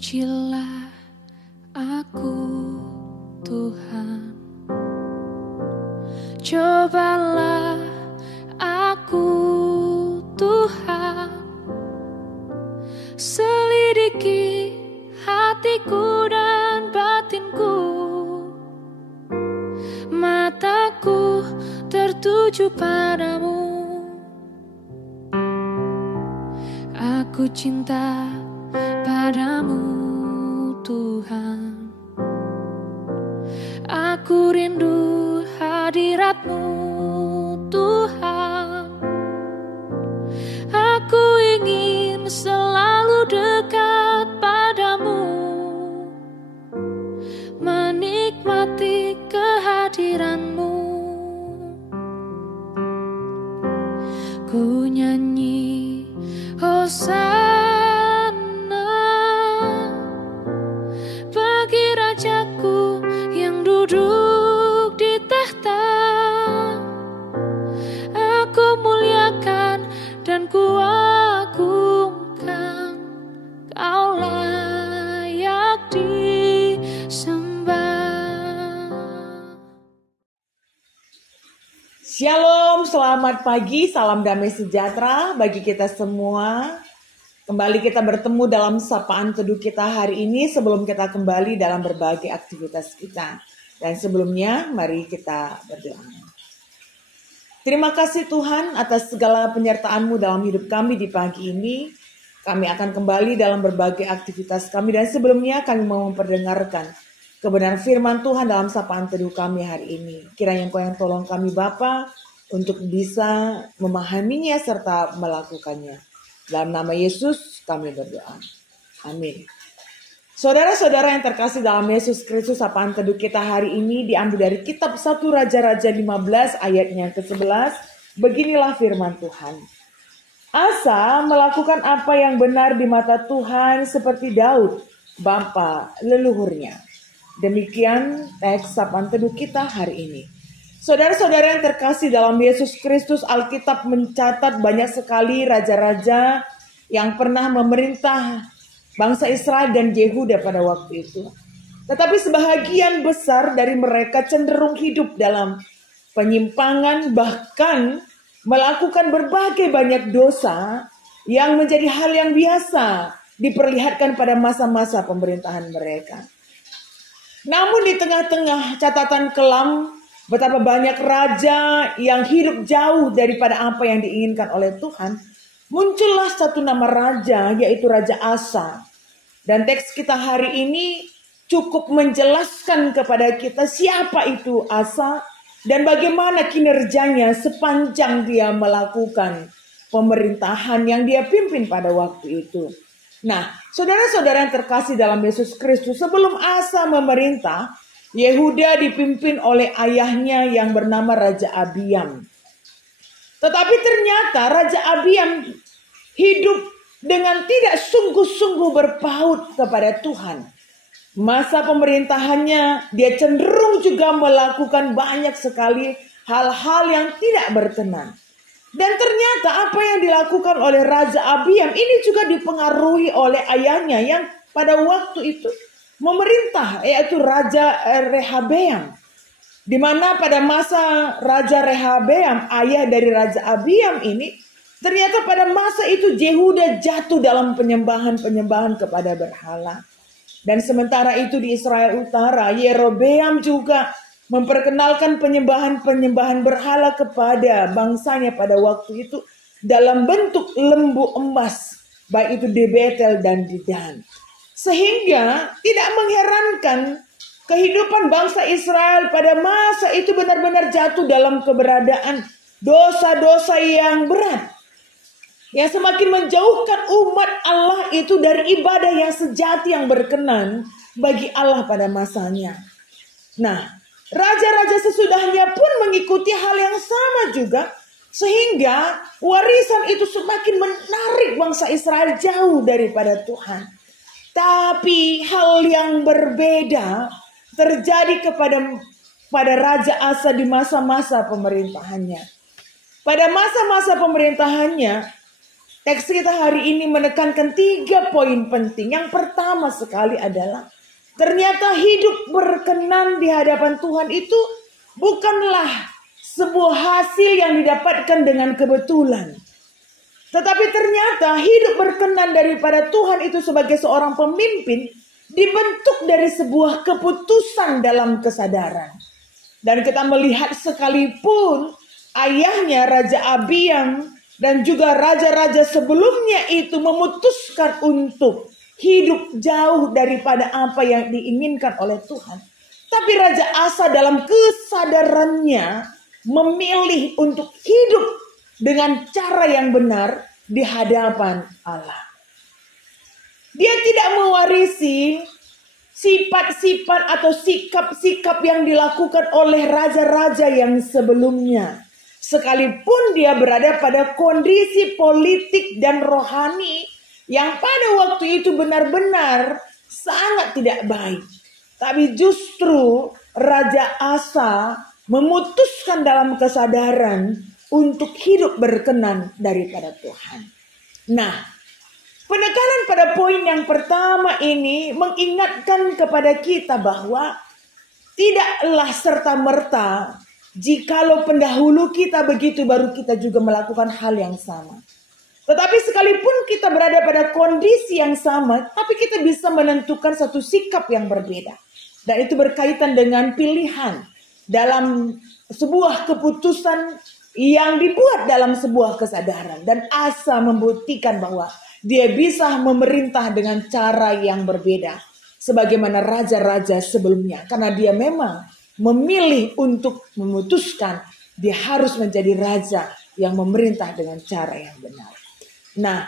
Pujilah aku Tuhan, cobalah aku Tuhan, selidiki hatiku dan batinku, mataku tertuju padamu, aku cinta padamu Tuhan, aku rindu hadirat-Mu Tuhan, aku ingin selalu dekat padamu, menikmati kehadiran-Mu. Ku nyanyi Hosana bagi Rajaku yang duduk di tahta. Aku muliakan dan ku agungkan, Kau layak disembah. Shalom, selamat pagi, salam damai sejahtera bagi kita semua. Kembali kita bertemu dalam sapaan teduh kita hari ini sebelum kita kembali dalam berbagai aktivitas kita. Dan sebelumnya mari kita berdoa. Terima kasih Tuhan atas segala penyertaan-Mu dalam hidup kami di pagi ini. Kami akan kembali dalam berbagai aktivitas kami dan sebelumnya kami mau memperdengarkan kebenaran firman Tuhan dalam sapaan teduh kami hari ini. Kiranya Engkau yang tolong kami Bapa untuk bisa memahaminya serta melakukannya. Dalam nama Yesus kami berdoa. Amin. Saudara-saudara yang terkasih dalam Yesus Kristus, sapaan teduh kita hari ini diambil dari kitab 1 Raja-Raja 15 ayatnya ke-11. Beginilah firman Tuhan. Asa melakukan apa yang benar di mata Tuhan seperti Daud, bapa leluhurnya. Demikian teks sapaan teduh kita hari ini. Saudara-saudara yang terkasih dalam Yesus Kristus, Alkitab mencatat banyak sekali raja-raja yang pernah memerintah bangsa Israel dan Yehuda pada waktu itu. Tetapi sebahagian besar dari mereka cenderung hidup dalam penyimpangan, bahkan melakukan berbagai banyak dosa yang menjadi hal yang biasa diperlihatkan pada masa-masa pemerintahan mereka. Namun di tengah-tengah catatan kelam, betapa banyak raja yang hidup jauh daripada apa yang diinginkan oleh Tuhan, muncullah satu nama raja, yaitu Raja Asa. Dan teks kita hari ini cukup menjelaskan kepada kita siapa itu Asa dan bagaimana kinerjanya sepanjang dia melakukan pemerintahan yang dia pimpin pada waktu itu. Nah, saudara-saudara yang terkasih dalam Yesus Kristus, sebelum Asa memerintah, Yehuda dipimpin oleh ayahnya yang bernama Raja Abiam. Tetapi ternyata Raja Abiam hidup dengan tidak sungguh-sungguh berpaut kepada Tuhan. Masa pemerintahannya dia cenderung juga melakukan banyak sekali hal-hal yang tidak berkenan. Dan ternyata apa yang dilakukan oleh Raja Abiam ini juga dipengaruhi oleh ayahnya yang pada waktu itu memerintah, yaitu Raja Rehabeam. Di mana pada masa Raja Rehabeam, ayah dari Raja Abiam ini, ternyata pada masa itu Yehuda jatuh dalam penyembahan-penyembahan kepada berhala. Dan sementara itu di Israel Utara, Yerobeam juga memperkenalkan penyembahan-penyembahan berhala kepada bangsanya pada waktu itu dalam bentuk lembu emas, baik itu di Betel dan di Dan. Sehingga tidak mengherankan kehidupan bangsa Israel pada masa itu benar-benar jatuh dalam keberadaan dosa-dosa yang berat. Yang semakin menjauhkan umat Allah itu dari ibadah yang sejati yang berkenan bagi Allah pada masanya. Nah, raja-raja sesudahnya pun mengikuti hal yang sama juga. Sehingga warisan itu semakin menarik bangsa Israel jauh daripada Tuhan. Tapi hal yang berbeda terjadi pada Raja Asa di masa-masa pemerintahannya. Pada masa-masa pemerintahannya, Teks kita hari ini menekankan 3 poin penting. Yang pertama sekali adalah ternyata hidup berkenan di hadapan Tuhan itu bukanlah sebuah hasil yang didapatkan dengan kebetulan. Tetapi ternyata hidup berkenan daripada Tuhan itu sebagai seorang pemimpin dibentuk dari sebuah keputusan dalam kesadaran. Dan kita melihat sekalipun ayahnya Raja Abiam dan juga raja-raja sebelumnya itu memutuskan untuk hidup jauh daripada apa yang diinginkan oleh Tuhan. Tapi Raja Asa dalam kesadarannya memilih untuk hidup dengan cara yang benar di hadapan Allah. Dia tidak mewarisi sifat-sifat atau sikap-sikap yang dilakukan oleh raja-raja yang sebelumnya. Sekalipun dia berada pada kondisi politik dan rohani yang pada waktu itu benar-benar sangat tidak baik. Tapi justru Raja Asa memutuskan dalam kesadaran untuk hidup berkenan daripada Tuhan. Nah, penekanan pada poin yang pertama ini mengingatkan kepada kita bahwa tidaklah serta-merta jikalau pendahulu kita begitu baru kita juga melakukan hal yang sama. Tetapi sekalipun kita berada pada kondisi yang sama, tapi kita bisa menentukan satu sikap yang berbeda. Dan itu berkaitan dengan pilihan dalam sebuah keputusan yang dibuat dalam sebuah kesadaran. Dan Asa membuktikan bahwa dia bisa memerintah dengan cara yang berbeda sebagaimana raja-raja sebelumnya. Karena dia memang memilih untuk memutuskan dia harus menjadi raja yang memerintah dengan cara yang benar. Nah,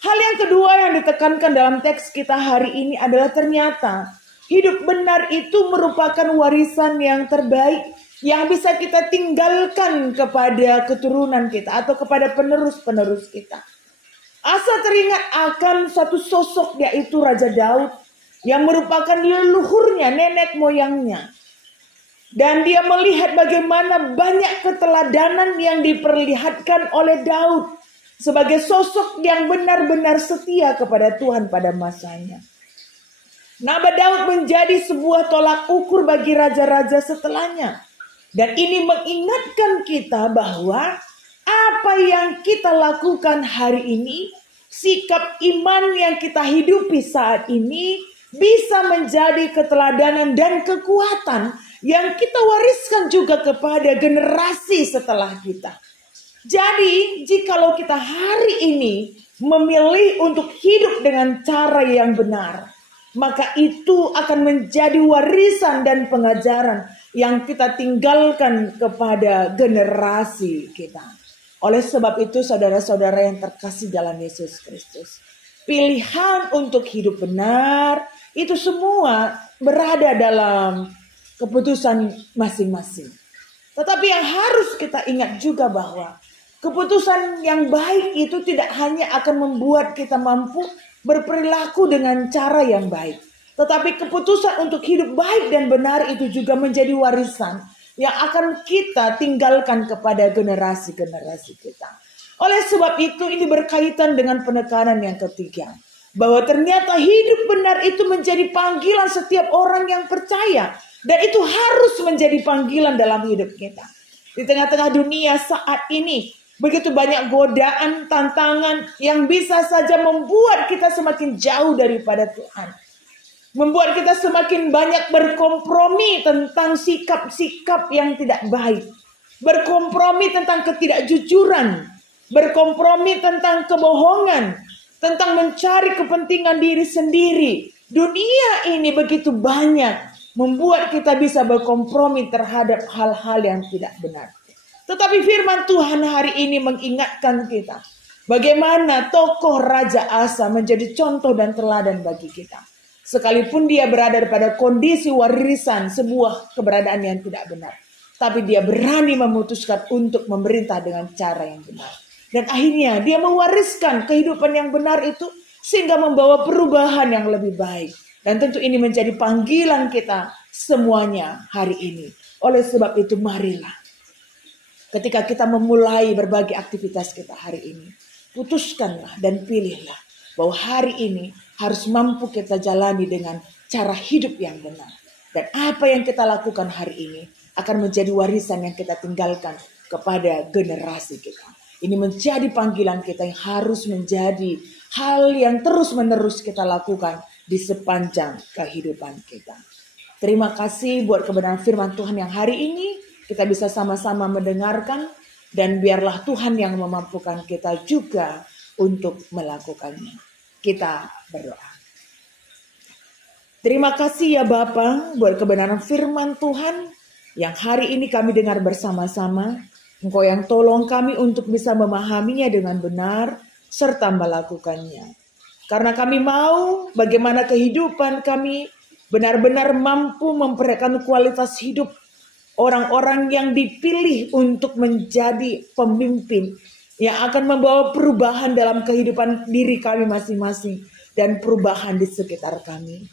hal yang kedua yang ditekankan dalam teks kita hari ini adalah ternyata hidup benar itu merupakan warisan yang terbaik yang bisa kita tinggalkan kepada keturunan kita atau kepada penerus-penerus kita. Asa teringat akan satu sosok, yaitu Raja Daud yang merupakan leluhurnya, nenek moyangnya. Dan dia melihat bagaimana banyak keteladanan yang diperlihatkan oleh Daud sebagai sosok yang benar-benar setia kepada Tuhan pada masanya. Nama Daud menjadi sebuah tolak ukur bagi raja-raja setelahnya. Dan ini mengingatkan kita bahwa apa yang kita lakukan hari ini, sikap iman yang kita hidupi saat ini bisa menjadi keteladanan dan kekuatan yang kita wariskan juga kepada generasi setelah kita. Jadi, jikalau kita hari ini memilih untuk hidup dengan cara yang benar, maka itu akan menjadi warisan dan pengajaran yang kita tinggalkan kepada generasi kita. Oleh sebab itu, saudara-saudara yang terkasih dalam Yesus Kristus, pilihan untuk hidup benar itu semua berada dalam keputusan masing-masing. Tetapi yang harus kita ingat juga bahwa keputusan yang baik itu tidak hanya akan membuat kita mampu berperilaku dengan cara yang baik, tetapi keputusan untuk hidup baik dan benar itu juga menjadi warisan yang akan kita tinggalkan kepada generasi-generasi kita. Oleh sebab itu ini berkaitan dengan penekanan yang ketiga, bahwa ternyata hidup benar itu menjadi panggilan setiap orang yang percaya, dan itu harus menjadi panggilan dalam hidup kita. Di tengah-tengah dunia saat ini begitu banyak godaan, tantangan yang bisa saja membuat kita semakin jauh daripada Tuhan. Membuat kita semakin banyak berkompromi tentang sikap-sikap yang tidak baik. Berkompromi tentang ketidakjujuran. Berkompromi tentang kebohongan. Tentang mencari kepentingan diri sendiri. Dunia ini begitu banyak membuat kita bisa berkompromi terhadap hal-hal yang tidak benar. Tetapi firman Tuhan hari ini mengingatkan kita bagaimana tokoh Raja Asa menjadi contoh dan teladan bagi kita. Sekalipun dia berada pada kondisi warisan sebuah keberadaan yang tidak benar, tapi dia berani memutuskan untuk memerintah dengan cara yang benar. Dan akhirnya dia mewariskan kehidupan yang benar itu sehingga membawa perubahan yang lebih baik. Dan tentu ini menjadi panggilan kita semuanya hari ini. Oleh sebab itu marilah ketika kita memulai berbagai aktivitas kita hari ini, putuskanlah dan pilihlah bahwa hari ini harus mampu kita jalani dengan cara hidup yang benar. Dan apa yang kita lakukan hari ini akan menjadi warisan yang kita tinggalkan kepada generasi kita. Ini menjadi panggilan kita yang harus menjadi hal yang terus-menerus kita lakukan di sepanjang kehidupan kita. Terima kasih buat kebenaran firman Tuhan yang hari ini kita bisa sama-sama mendengarkan. Dan biarlah Tuhan yang memampukan kita juga untuk melakukannya. Kita berdoa. Terima kasih ya Bapa buat kebenaran firman Tuhan yang hari ini kami dengar bersama-sama. Engkau yang tolong kami untuk bisa memahaminya dengan benar serta melakukannya. Karena kami mau bagaimana kehidupan kami benar-benar mampu memperhatikan kualitas hidup orang-orang yang dipilih untuk menjadi pemimpin yang akan membawa perubahan dalam kehidupan diri kami masing-masing dan perubahan di sekitar kami.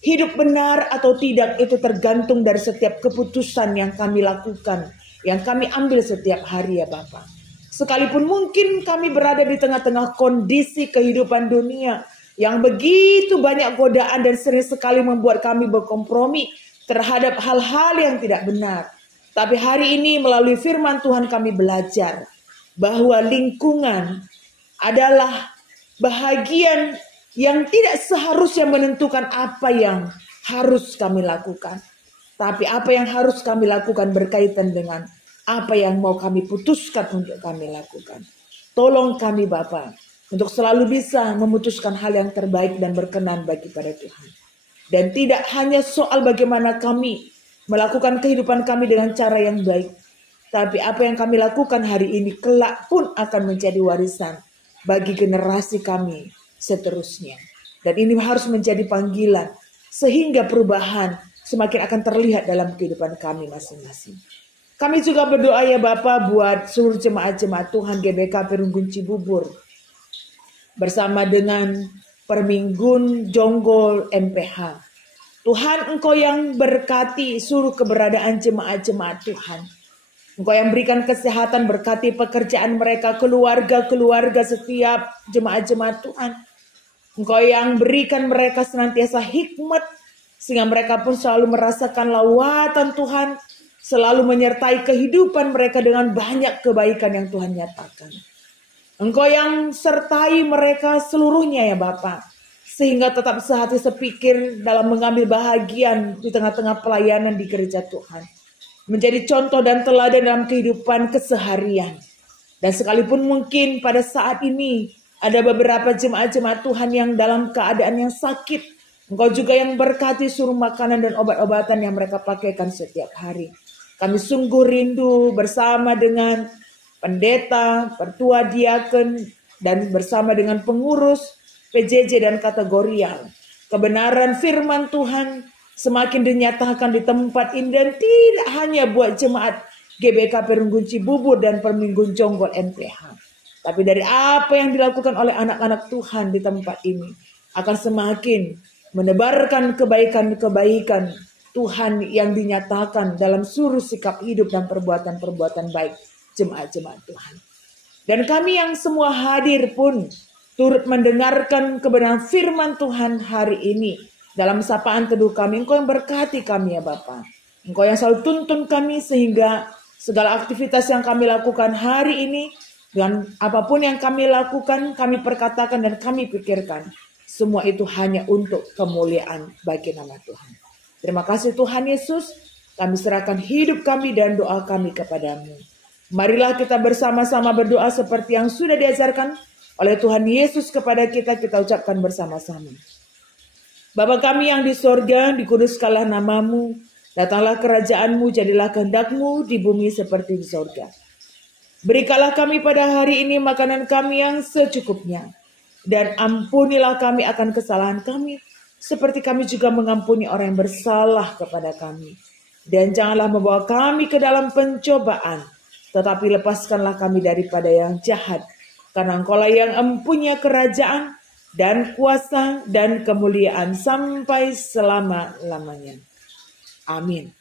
Hidup benar atau tidak itu tergantung dari setiap keputusan yang kami lakukan, yang kami ambil setiap hari ya Bapak. Sekalipun mungkin kami berada di tengah-tengah kondisi kehidupan dunia yang begitu banyak godaan dan sering sekali membuat kami berkompromi terhadap hal-hal yang tidak benar. Tapi hari ini melalui firman Tuhan kami belajar bahwa lingkungan adalah bahagian yang tidak seharusnya menentukan apa yang harus kami lakukan. Tapi apa yang harus kami lakukan berkaitan dengan apa yang mau kami putuskan untuk kami lakukan. Tolong kami Bapa untuk selalu bisa memutuskan hal yang terbaik dan berkenan bagi pada Tuhan. Dan tidak hanya soal bagaimana kami melakukan kehidupan kami dengan cara yang baik. Tapi apa yang kami lakukan hari ini kelak pun akan menjadi warisan bagi generasi kami seterusnya. Dan ini harus menjadi panggilan sehingga perubahan semakin akan terlihat dalam kehidupan kami masing-masing. Kami juga berdoa ya Bapak buat seluruh jemaat-jemaat Tuhan GBK Perunggun Cibubur. Bersama dengan Perminggun Jonggol MPH. Tuhan Engkau yang berkati seluruh keberadaan jemaat-jemaat Tuhan. Engkau yang berikan kesehatan, berkati pekerjaan mereka, keluarga-keluarga setiap jemaat-jemaat Tuhan. Engkau yang berikan mereka senantiasa hikmat, sehingga mereka pun selalu merasakan lawatan Tuhan, selalu menyertai kehidupan mereka dengan banyak kebaikan yang Tuhan nyatakan. Engkau yang sertai mereka seluruhnya ya Bapa, sehingga tetap sehati sepikir dalam mengambil bahagian di tengah-tengah pelayanan di gereja Tuhan. Menjadi contoh dan teladan dalam kehidupan keseharian. Dan sekalipun mungkin pada saat ini ada beberapa jemaat-jemaat Tuhan yang dalam keadaan yang sakit, Engkau juga yang berkati seluruh makanan dan obat-obatan yang mereka pakaikan setiap hari. Kami sungguh rindu bersama dengan pendeta, pertua diaken, dan bersama dengan pengurus PJJ dan kategorial. Kebenaran firman Tuhan semakin dinyatakan di tempat ini dan tidak hanya buat jemaat GBK Perunggun Cibubur dan Perminggun Jonggol MPH. Tapi dari apa yang dilakukan oleh anak-anak Tuhan di tempat ini akan semakin menebarkan kebaikan-kebaikan Tuhan yang dinyatakan dalam seluruh sikap hidup dan perbuatan-perbuatan baik jemaat-jemaat Tuhan. Dan kami yang semua hadir pun turut mendengarkan kebenaran firman Tuhan hari ini. Dalam sapaan teduh kami, Engkau yang berkati kami ya Bapa. Engkau yang selalu tuntun kami sehingga segala aktivitas yang kami lakukan hari ini, dan apapun yang kami lakukan, kami perkatakan dan kami pikirkan, semua itu hanya untuk kemuliaan bagi nama Tuhan. Terima kasih Tuhan Yesus, kami serahkan hidup kami dan doa kami kepadamu. Marilah kita bersama-sama berdoa seperti yang sudah diajarkan oleh Tuhan Yesus kepada kita ucapkan bersama-sama. Bapa kami yang di sorga, dikuduskanlah namamu, datanglah kerajaanmu, jadilah kehendakmu di bumi seperti di sorga. Berikanlah kami pada hari ini makanan kami yang secukupnya, dan ampunilah kami akan kesalahan kami, seperti kami juga mengampuni orang yang bersalah kepada kami. Dan janganlah membawa kami ke dalam pencobaan, tetapi lepaskanlah kami daripada yang jahat, karena Engkaulah yang mempunyai kerajaan dan kuasa dan kemuliaan sampai selama-lamanya. Amin.